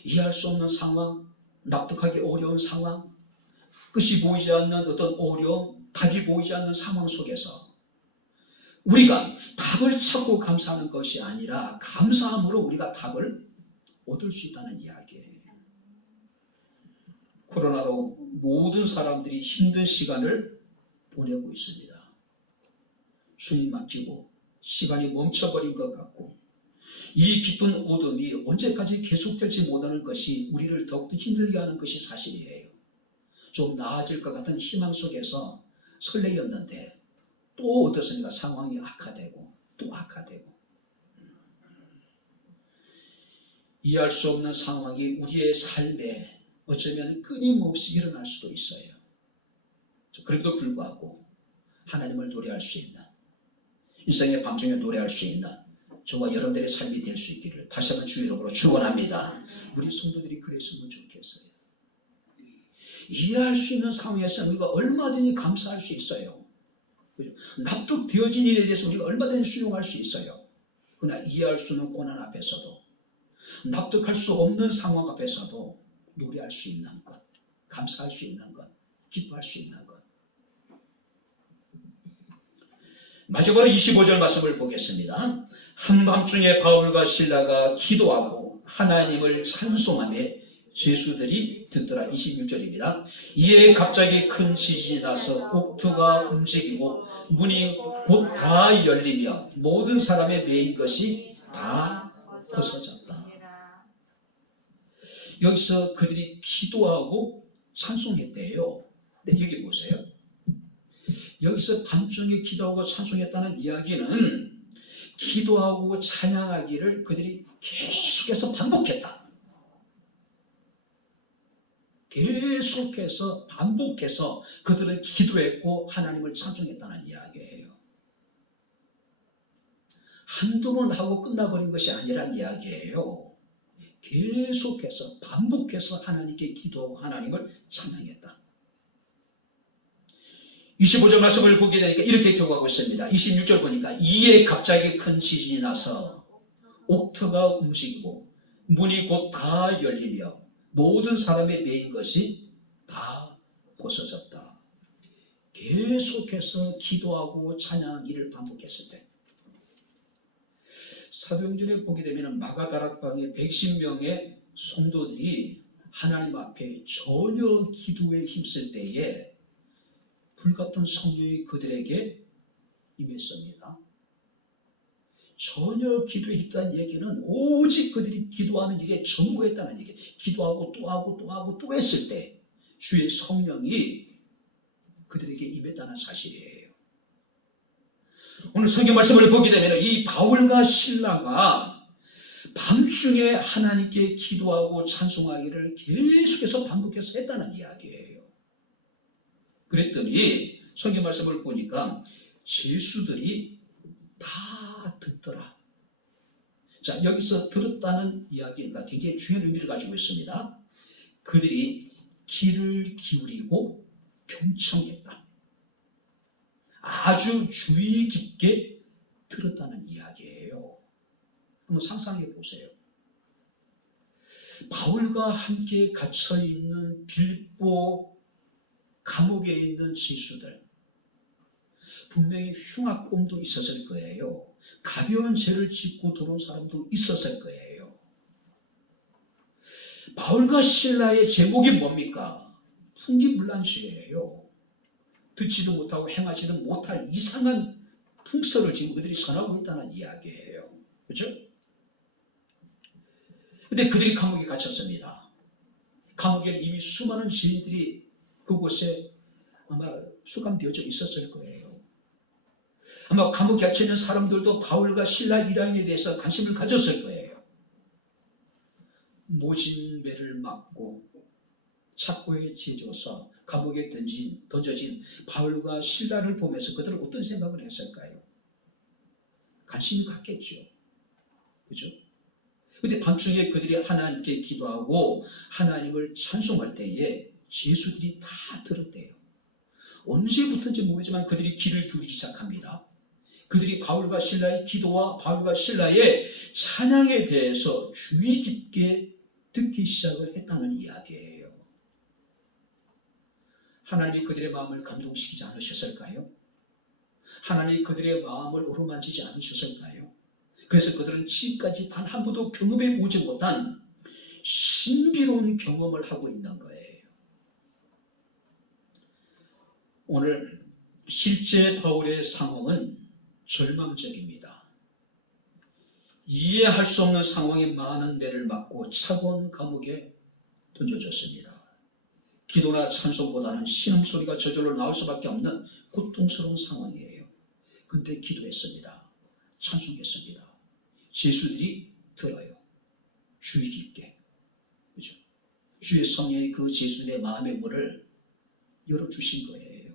이해할 수 없는 상황, 납득하기 어려운 상황, 끝이 보이지 않는 어떤 어려움, 답이 보이지 않는 상황 속에서 우리가 답을 찾고 감사하는 것이 아니라 감사함으로 우리가 답을 얻을 수 있다는 이야기예요. 코로나로 모든 사람들이 힘든 시간을 보내고 있습니다. 숨이 막히고 시간이 멈춰버린 것 같고 이 깊은 어둠이 언제까지 계속될지 못하는 것이 우리를 더욱더 힘들게 하는 것이 사실이에요. 좀 나아질 것 같은 희망 속에서 설레였는데 또 어떻습니까? 상황이 악화되고 또 악화되고 이해할 수 없는 상황이 우리의 삶에 어쩌면 끊임없이 일어날 수도 있어요. 그럼에도 불구하고 하나님을 노래할 수 있는, 일생의 밤중에 노래할 수 있는 저와 여러분들의 삶이 될 수 있기를 다시 한번 주의 이름으로 축원합니다. 우리 성도들이 그랬으면 좋겠어요. 이해할 수 있는 상황에서 우리가 얼마든지 감사할 수 있어요. 납득되어진 일에 대해서 우리가 얼마든지 수용할 수 있어요. 그러나 이해할 수 있는 고난 앞에서도, 납득할 수 없는 상황 앞에서도 노래할 수 있는 것, 감사할 수 있는 것, 기뻐할 수 있는 것. 마지막으로 25절 말씀을 보겠습니다. 한밤중에 바울과 실라가 기도하고 하나님을 찬송하며 죄수들이 듣더라. 26절입니다. 이에 갑자기 큰 지진이 나서 옥토가 움직이고 문이 곧 다 열리며 모든 사람의 매인 것이 다 벗어졌다. 여기서 그들이 기도하고 찬송했대요. 근데 여기 보세요. 여기서 밤중에 기도하고 찬송했다는 이야기는 기도하고 찬양하기를 그들이 계속해서 반복했다. 계속해서 반복해서 그들은 기도했고 하나님을 찬송했다는 이야기예요. 한두 번 하고 끝나버린 것이 아니란 이야기예요. 계속해서 반복해서 하나님께 기도하고 하나님을 찬양했다. 25절 말씀을 보게 되니까 이렇게 기록하고 있습니다. 26절 보니까 이에 갑자기 큰 지진이 나서 옥토가 움직이고 문이 곧 다 열리며 모든 사람의 매인 것이 다 벗어졌다. 계속해서 기도하고 찬양한 일을 반복했을 때 사도행전에 보게 되면 마가다락방에 110명의 성도들이 하나님 앞에 전혀 기도에 힘쓸 때에 불같은 성령이 그들에게 임했습니다. 전혀 기도에 힘쓰다는 얘기는 오직 그들이 기도하는 일에 전무했다는 얘기예요. 기도하고 또 하고 또 하고 또 했을 때 주의 성령이 그들에게 임했다는 사실이에요. 오늘 성경 말씀을 보게 되면 이 바울과 실라가 밤중에 하나님께 기도하고 찬송하기를 계속해서 반복해서 했다는 이야기예요. 그랬더니 성경 말씀을 보니까 죄수들이 다 듣더라. 자, 여기서 들었다는 이야기가 굉장히 중요한 의미를 가지고 있습니다. 그들이 귀를 기울이고 경청했다. 아주 주의 깊게 들었다는 이야기예요. 한번 상상해 보세요. 바울과 함께 갇혀있는 빌보 감옥에 있는 죄수들, 분명히 흉악범도 있었을 거예요. 가벼운 죄를 짓고 들어온 사람도 있었을 거예요. 바울과 실라의 제목이 뭡니까? 풍기불란죄예요. 듣지도 못하고 행하지도 못할 이상한 풍서를 지금 그들이 선하고 있다는 이야기예요. 그렇죠? 근데 그들이 감옥에 갇혔습니다. 감옥에는 이미 수많은 죄인들이 그곳에 아마 수감되어져 있었을 거예요. 아마 감옥에 갇혀있는 사람들도 바울과 실라 일행에 대해서 관심을 가졌을 거예요. 모진 매를 맞고 착고에 지져서 감옥에 던져진 바울과 실라를 보면서 그들은 어떤 생각을 했을까요? 관심이 갔겠죠. 그죠? 근데 밤중에 그들이 하나님께 기도하고 하나님을 찬송할 때에 죄수들이 다 들었대요. 언제부터인지 모르지만 그들이 귀를 기울이기 시작합니다. 그들이 바울과 실라의 기도와 바울과 실라의 찬양에 대해서 주의 깊게 듣기 시작을 했다는 이야기예요. 하나님이 그들의 마음을 감동시키지 않으셨을까요? 하나님이 그들의 마음을 어루만지지 않으셨을까요? 그래서 그들은 지금까지 단 한 번도 경험해 보지 못한 신비로운 경험을 하고 있는 거예요. 오늘 실제 바울의 상황은 절망적입니다. 이해할 수 없는 상황에 많은 매를 맞고 차가운 감옥에 던져졌습니다. 기도나 찬송보다는 신음소리가 저절로 나올 수밖에 없는 고통스러운 상황이에요. 근데 기도했습니다. 찬송했습니다. 죄수들이 들어요. 주의 깊게. 그죠? 주의 성령이 그 죄수들의 마음의 문을 열어주신 거예요.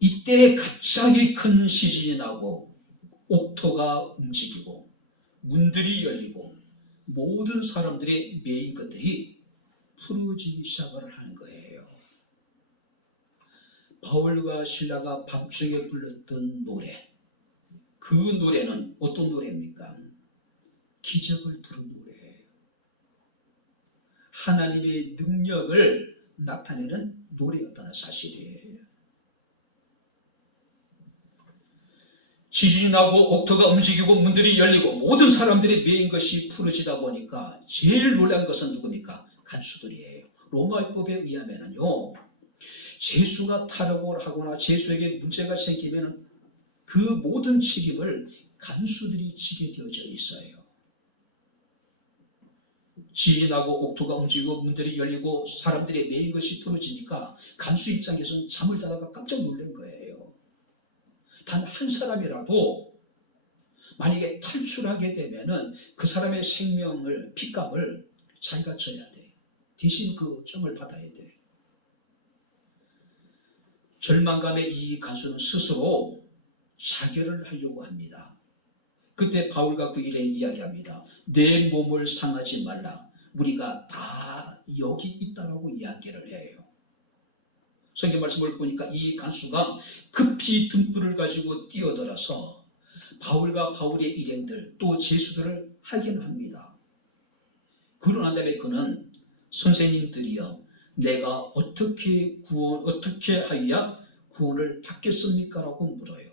이때 갑자기 큰 지진이 나고 옥토가 움직이고 문들이 열리고 모든 사람들의 매인 것들이 풀어지기 시작을 하는 거예요. 바울과 실라가 밤중에 불렀던 노래, 그 노래는 어떤 노래입니까? 기적을 부른 노래예요. 하나님의 능력을 나타내는 노래였다는 사실이에요. 지진이 나고 옥토가 움직이고 문들이 열리고 모든 사람들이 메인 것이 풀어지다 보니까 제일 놀란 것은 누굽니까? 간수들이에요. 로마법에 의하면요, 죄수가 탈옥을 하거나 죄수에게 문제가 생기면 그 모든 책임을 간수들이 지게 되어져 있어요. 지진이 나고 옥토가 움직이고 문들이 열리고 사람들이 메인 것이 풀어지니까 간수 입장에서는 잠을 자다가 깜짝 놀란 거예요. 단 한 사람이라도 만약에 탈출하게 되면은 그 사람의 생명을, 핏값을 자기가 져야 돼. 대신 그 점을 받아야 돼. 절망감에 이 간수는 스스로 자결을 하려고 합니다. 그때 바울과 그 일행 이야기합니다. 내 몸을 상하지 말라. 우리가 다 여기 있다라고 이야기를 해요. 성경 말씀을 보니까 이 간수가 급히 등불을 가지고 뛰어들어서 바울과 바울의 일행들 또 제수들을 확인합니다. 그러고 난 다음에 그는 선생님들이여 내가 어떻게 하여야 구원을 받겠습니까? 라고 물어요.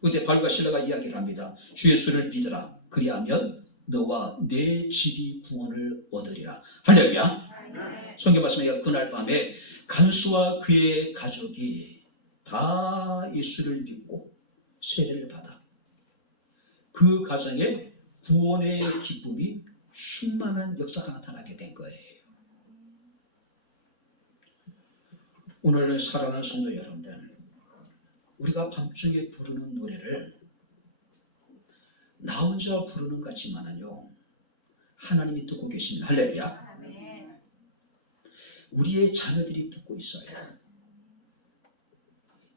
그때 바울과 실라가 이야기를 합니다. 주 예수를 믿으라. 그리하면 너와 내 집이 구원을 얻으리라. 할렐루야. 성경 말씀에 그날 밤에 간수와 그의 가족이 다 예수를 믿고 세례를 받아 그 가정에 구원의 기쁨이 충만한 역사가 나타나게 된 거예요. 오늘 사랑하는 성도 여러분들, 우리가 밤중에 부르는 노래를 나 혼자 부르는 것 같지만은요, 하나님이 듣고 계십니다. 할렐루야. 우리의 자녀들이 듣고 있어요.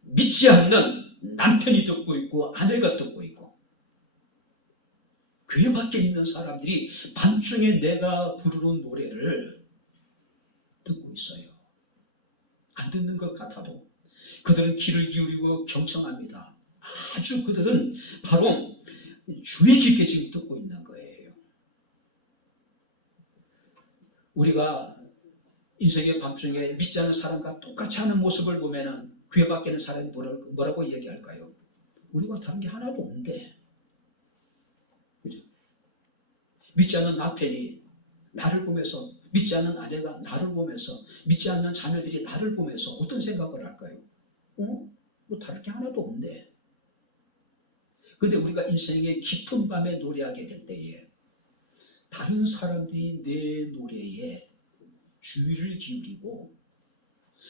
믿지 않는 남편이 듣고 있고 아내가 듣고 있고 교회 밖에 있는 사람들이 밤중에 내가 부르는 노래를 듣고 있어요. 안 듣는 것 같아도 그들은 귀를 기울이고 경청합니다. 아주 그들은 바로 주의 깊게 지금 듣고 있는 거예요. 우리가 인생의 밤중에 믿지 않는 사람과 똑같이 하는 모습을 보면은 교회 밖에 있는 사람이 뭐라고 얘기할까요? 우리가 다른 게 하나도 없는데, 그죠? 믿지 않는 남편이 나를 보면서, 믿지 않는 아내가 나를 보면서, 믿지 않는 자녀들이 나를 보면서 어떤 생각을 할까요? 뭐 다른 게 하나도 없는데. 근데 우리가 인생의 깊은 밤에 노래하게 될 때에 다른 사람들이 내 노래에 주의를 기울이고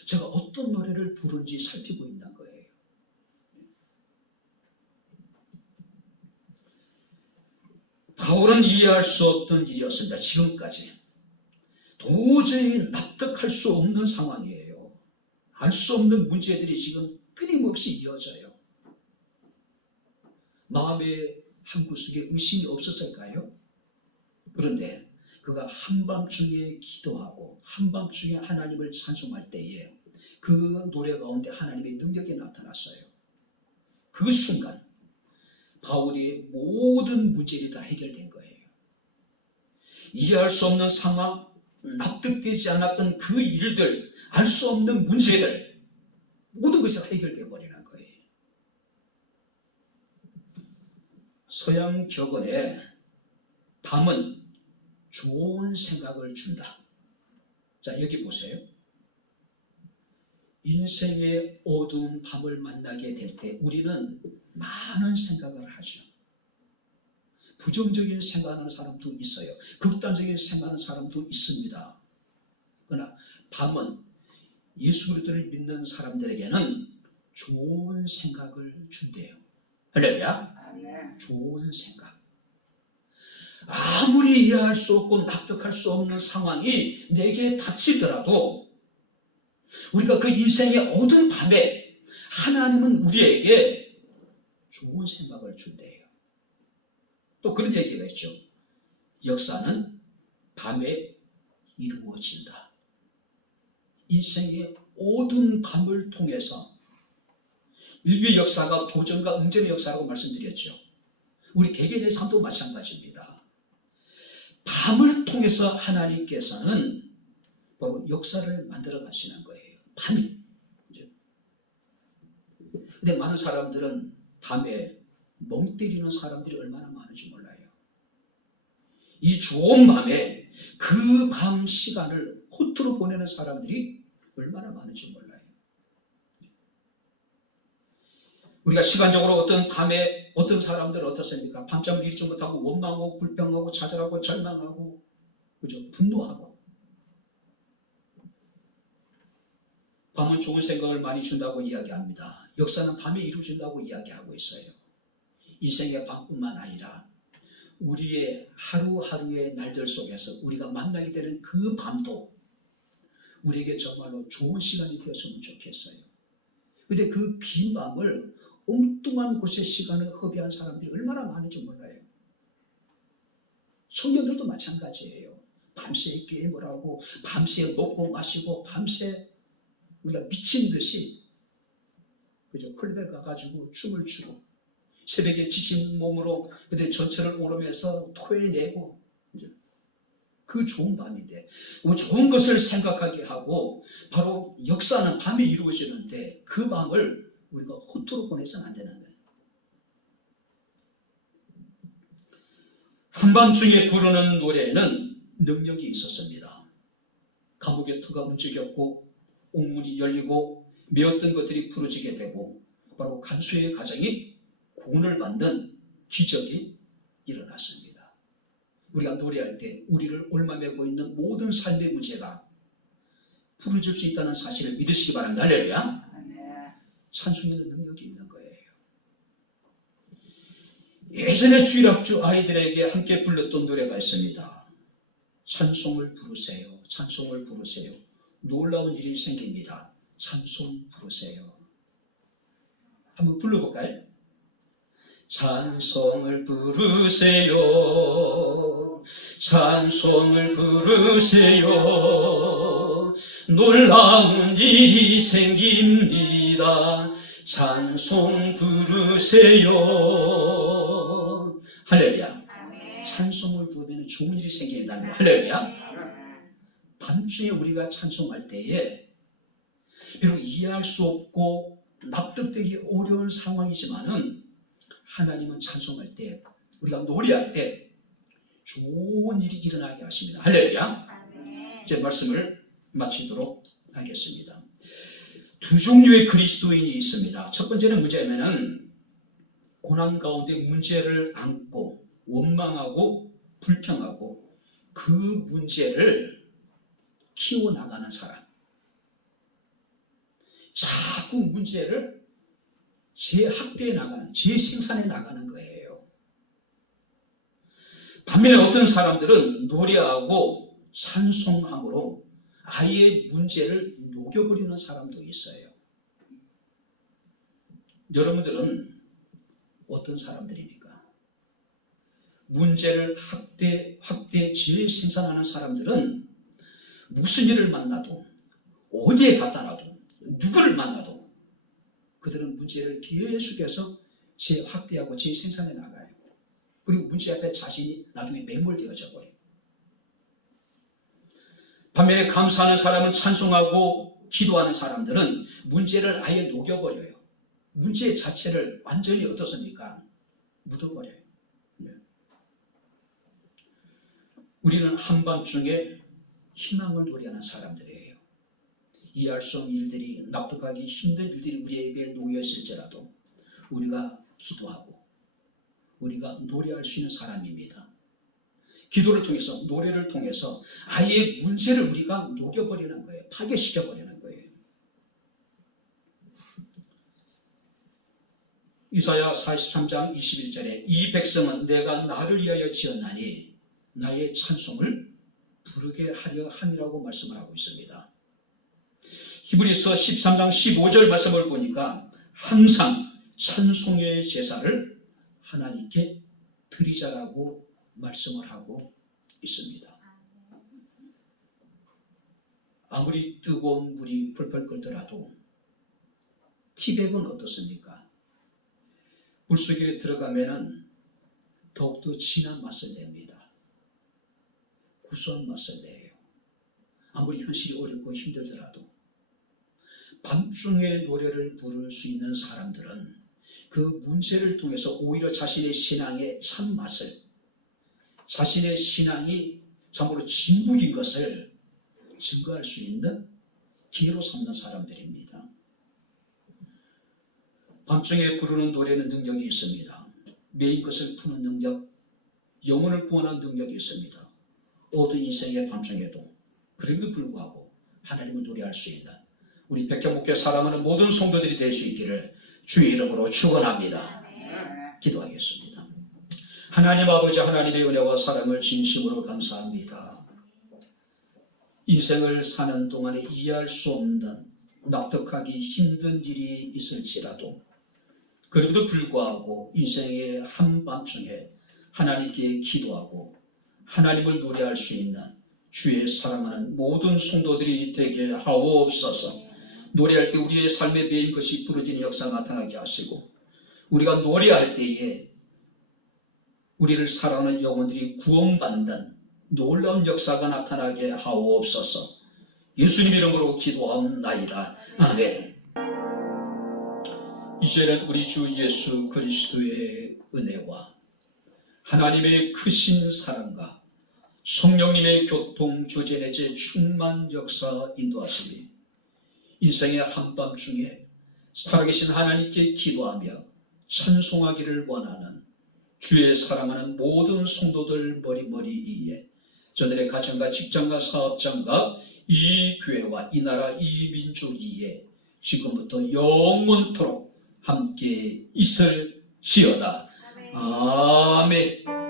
제가 어떤 노래를 부른지 살피고 있는 거예요. 바울은 이해할 수 없던 일이었습니다. 지금까지 도저히 납득할 수 없는 상황이에요. 알 수 없는 문제들이 지금 끊임없이 이어져요. 마음의 한구석에 의심이 없었을까요? 그런데 그가 한밤중에 기도하고 한밤중에 하나님을 찬송할 때에 그 노래 가운데 하나님의 능력이 나타났어요. 그 순간 바울의 모든 문제들이 다 해결된 거예요. 이해할 수 없는 상황, 납득되지 않았던 그 일들, 알 수 없는 문제들, 모든 것이 다 해결되어 버리는 거예요. 서양 격언에 밤은 좋은 생각을 준다. 자, 여기 보세요. 인생의 어두운 밤을 만나게 될 때 우리는 많은 생각을 하죠. 부정적인 생각하는 사람도 있어요. 극단적인 생각하는 사람도 있습니다. 그러나 밤은 예수 그리스도를 믿는 사람들에게는 좋은 생각을 준대요. 할렐루야. 좋은 생각. 아무리 이해할 수 없고 납득할 수 없는 상황이 내게 닥치더라도 우리가 그 인생의 어두운 밤에 하나님은 우리에게 좋은 생각을 준대요. 또 그런 얘기가 있죠. 역사는 밤에 이루어진다. 인생의 어두운 밤을 통해서 인류의 역사가 도전과 응전의 역사라고 말씀드렸죠. 우리 개개인의 삶도 마찬가지입니다. 밤을 통해서 하나님께서는 바로 역사를 만들어 가시는 거예요. 밤이. 근데 많은 사람들은 밤에 멍 때리는 사람들이 얼마나 많은지 몰라요. 이 좋은 밤에 그 밤 시간을 호투로 보내는 사람들이 얼마나 많은지 몰라요. 우리가 시간적으로 어떤 밤에 어떤 사람들은 어떻습니까? 밤잠을 이루지 못하고 원망하고 불평하고 좌절하고 절망하고, 그죠? 분노하고. 밤은 좋은 생각을 많이 준다고 이야기합니다. 역사는 밤에 이루어진다고 이야기하고 있어요. 인생의 밤뿐만 아니라 우리의 하루하루의 날들 속에서 우리가 만나게 되는 그 밤도 우리에게 정말로 좋은 시간이 되었으면 좋겠어요. 그런데 그 긴 밤을 엉뚱한 곳에 시간을 허비한 사람들이 얼마나 많은지 몰라요. 청년들도 마찬가지예요. 밤새 게임을 하고 밤새 먹고 마시고 밤새 우리가 미친 듯이, 그죠? 클럽에 가가지고 춤을 추고 새벽에 지친 몸으로 그때 전철을 오르면서 토해내고, 그죠? 그 좋은 밤인데 그 좋은 것을 생각하게 하고 바로 역사는 밤에 이루어지는데 그 밤을 우리가 호투로 보내서는 안 되는 거예요. 한밤중에 부르는 노래에는 능력이 있었습니다. 감옥의 터가 움직였고 옥문이 열리고 메었던 것들이 풀어지게 되고 바로 간수의 가정이 구원을 받는 기적이 일어났습니다. 우리가 노래할 때 우리를 얽매고 있는 모든 삶의 문제가 풀어질 수 있다는 사실을 믿으시기 바랍니다. 할렐루야. 찬송에는 능력이 있는 거예요. 예전에 주일학교 아이들에게 함께 불렀던 노래가 있습니다. 찬송을 부르세요. 찬송을 부르세요. 놀라운 일이 생깁니다. 찬송 부르세요. 한번 불러볼까요? 찬송을 부르세요. 찬송을 부르세요. 놀라운 일이 생깁니다. 찬송 부르세요. 할렐루야. 찬송을 부르면 좋은 일이 생긴다는 거. 할렐루야. 밤중에 우리가 찬송할 때에 비록 이해할 수 없고 납득되기 어려운 상황이지만은 하나님은 찬송할 때, 우리가 노래할 때 좋은 일이 일어나게 하십니다. 할렐루야. 제 말씀을 마치도록 하겠습니다. 두 종류의 그리스도인이 있습니다. 첫 번째는 문제면은 고난 가운데 문제를 안고 원망하고 불평하고 그 문제를 키워나가는 사람. 자꾸 문제를 재학대해 나가는, 재생산해 나가는 거예요. 반면에 어떤 사람들은 노래하고 찬송함으로 아예 문제를 녹여버리는 사람도 있어요. 여러분들은 어떤 사람들입니까? 문제를 확대 재생산하는 사람들은 무슨 일을 만나도, 어디에 갖다 놔도, 누구를 만나도 그들은 문제를 계속해서 재확대하고 재생산해 나가요. 그리고 문제 앞에 자신이 나중에 매몰되어져 버려요. 반면에 감사하는 사람은, 찬송하고 기도하는 사람들은 문제를 아예 녹여버려요. 문제 자체를 완전히 어떻습니까? 묻어버려요. 우리는 한밤중에 희망을 노래하는 사람들이에요. 이해할 수 없는 일들이, 납득하기 힘든 일들이 우리에게 놓여있을지라도 우리가 기도하고 우리가 노래할 수 있는 사람입니다. 기도를 통해서, 노래를 통해서 아예 문제를 우리가 녹여버리는 거예요. 파괴시켜버리는 거예요. 이사야 43장 21절에 이 백성은 내가 나를 위하여 지었나니 나의 찬송을 부르게 하려 함이라고 말씀을 하고 있습니다. 히브리서 13장 15절 말씀을 보니까 항상 찬송의 제사를 하나님께 드리자라고 말씀을 하고 있습니다. 아무리 뜨거운 물이 펄펄 끓더라도 티백은 어떻습니까? 물속에 들어가면 더욱더 진한 맛을 냅니다. 구수한 맛을 내요. 아무리 현실이 어렵고 힘들더라도 밤중에 노래를 부를 수 있는 사람들은 그 문제를 통해서 오히려 자신의 신앙의 참맛을, 자신의 신앙이 참으로 진국인 것을 증거할 수 있는 기회로 삼는 사람들입니다. 밤중에 부르는 노래는 능력이 있습니다. 메인 것을 푸는 능력, 영혼을 구원하는 능력이 있습니다. 어두운 인생의 밤중에도 그럼에도 불구하고 하나님을 노래할 수 있는 우리 백현목회 사랑하는 모든 성도들이 될 수 있기를 주의 이름으로 축원합니다. 기도하겠습니다. 하나님 아버지, 하나님의 은혜와 사랑을 진심으로 감사합니다. 인생을 사는 동안에 이해할 수 없는, 납득하기 힘든 일이 있을지라도 그럼에도 불구하고 인생의 한밤중에 하나님께 기도하고 하나님을 노래할 수 있는 주의 사랑하는 모든 성도들이 되게 하옵소서. 노래할 때 우리의 삶에 매인 것이 부러지는 역사 나타나게 하시고, 우리가 노래할 때에 우리를 사랑하는 영혼들이 구원받는 놀라운 역사가 나타나게 하옵소서. 예수님 이름으로 기도하옵나이다. 아멘. 이제는 우리 주 예수 그리스도의 은혜와 하나님의 크신 사랑과 성령님의 교통 교제내제 충만 역사 인도하시니 인생의 한밤중에 살아계신 하나님께 기도하며 찬송하기를 원하는 주의 사랑하는 모든 성도들 머리머리 위에, 저들의 가정과 직장과 사업장과 이 교회와 이 나라 이 민족 위에 지금부터 영원토록 함께 있을지어다. 아멘.